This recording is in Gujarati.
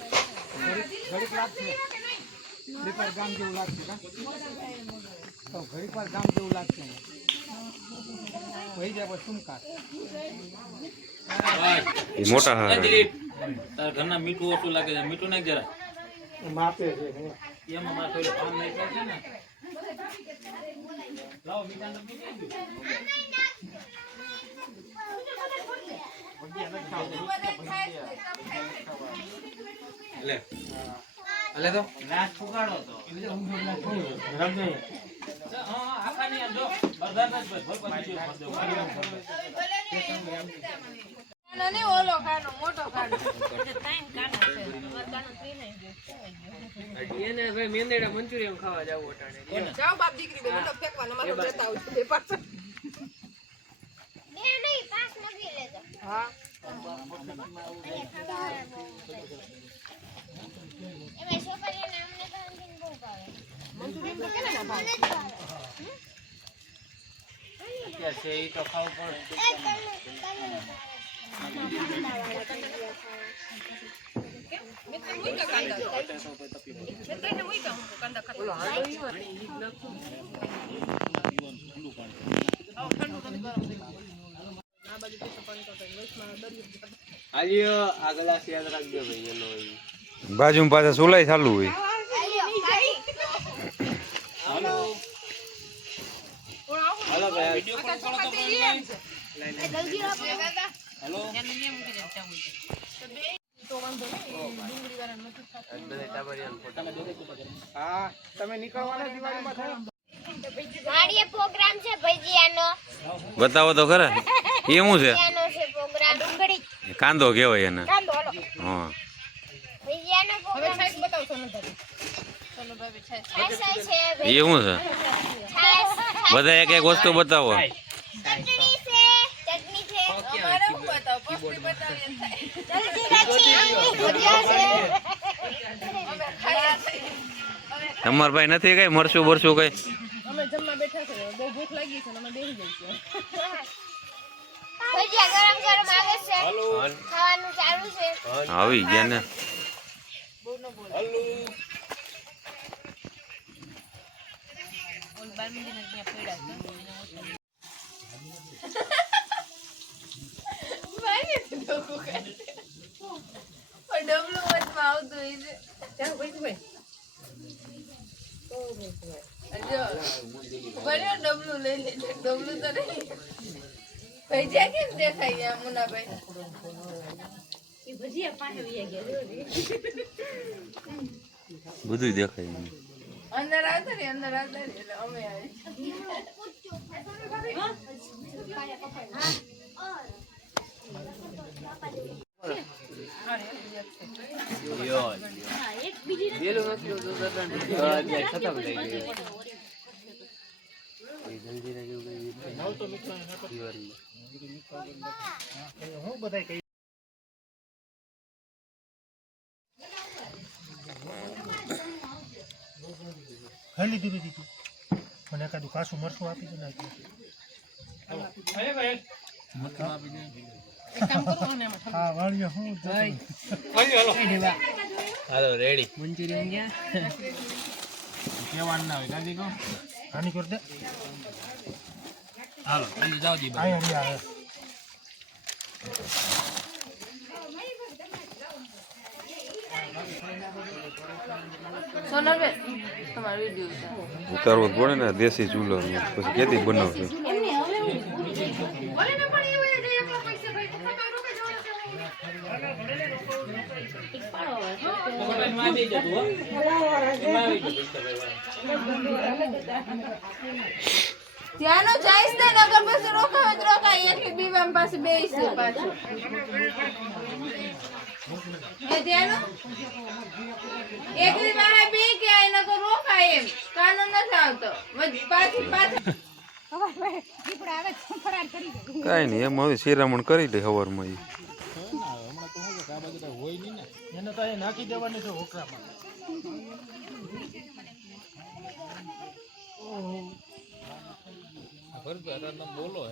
ઘડીક લાગશે ઘડીક વાર ગામ જેવું લાગશે કા તો ઘડીક વાર ગામ જેવું લાગશે વહી જાય પછી શું કાઢ મોટા તારા ઘરના મીઠું ઓછું લાગે છે. મીઠું નાખ જરા. માપે છે એમાં મારે થોડું પાન નાખ્યા છે ને. લાવો મીઠા ને મીઠું લે અલે તો. નાચ ફુગાડો તો. હા આખા ની આમ જો બધા ના જ ભાઈ ભર પછી નહીં ઓલો ખાનો મોટો એને ભાઈ મેંદેડા મંચુરિયન ખાવા જાવ ઓટાણે જાઓ બાપ દીકરી બે મોટો ફેંકવાનો મારો જતા આવું બે પાછો હા. મંચુરિયન તો કેને ભાવે? છે એ તો ખાવું તો વાત બાજુ પૈસા પાણી કરતા વચમાં દરિયો આલિયો આ ગ્લાસ યાદ રાખજો ભાઈ એનો ઈ. બાજુમાં પાછા સુલાઈ ચાલુ હોય હાલો પણ હાલો ભાઈ હાલો? હા તમે નીકળવાના દિવાળીમાં પ્રોગ્રામ છે ભજીયાનો. બતાવો તો ખરા. એ શું છે? ભજીયાનો છે પ્રોગ્રામ. ડુંગળી. કાંદો કહેવાય એને. કાંદો હાલો. હા. ભજીયાનો હવે પ્રોગ્રામ બતાવો સોનલ ભાભી સોનલ ભાભી છાશ. છાશ છે એ શું છે? બધા એક એક વસ્તુ બતાવો ચટણી છે ચટણી છે અમારે હું બતાવો પસ્તી બતાવી એમ થાય જલજીરા છે ભજીયા અમે ખાયા છે તમાર ભાઈ નથી કઈ મરશું બરશું કઈ અમે જમવા બેઠા છે બહુ ભૂખ લાગી છે અમે બેસી જઈશું ભજીયા ગરમ ગરમ આવે છે. ખાવાનું ચાલુ છે. આવી ગયા ને. બહુ ન બોલ ઓલ બાર મિનિટ ત્યાં પડ્યા છે ભાઈ ને ડોકું કાઢે પણ ડબલું વચમાં આવતું ભાઈ ભાઈ ડબલું લઈ લે ડબલું તો નહીં ભાઈ જ્યાં કેમ દેખાય ગયા મુનાભાઈ બધું દેખાય અંદર આવતા ને અંદર આવતા ને એટલે અમે આવી પેલું નથી હોતું તો તને અત્યારે ખતમ થઈ ગયું એ જલજીરા હું ખાઈ લીધું નથી તું મને કાદુ કાસું મરસું આપી દે નાખી હા વાળીએ હું હાલો રેડી કેવાનું ના હોય દાદી કો હાની કર દે હાલો જલ્દી જાવ જી ભાઈ રી આવે સોનલભાઈ તમારો વીડિયો ઉતારવો પડે ને દેશી ચૂલો પછી કેથી બનાવશે? ત્યાંનો ચાઈસ ને નગર પાસે રોકાવે તો રોકાય. એટલી બીવામ પાસે બેસી પાછું. એ ત્યાંનો? એકલી બહાર બે કે આ નગર રોકાય એમ. કાનો નથી આવતો. પાછી પાછળ કાંઈ નહીં, એમ હવે શિરામણ કરી સવારમાં ઈ. એને તો અહીંયા નાખી દેવાની છે હોકરામાં. બોલો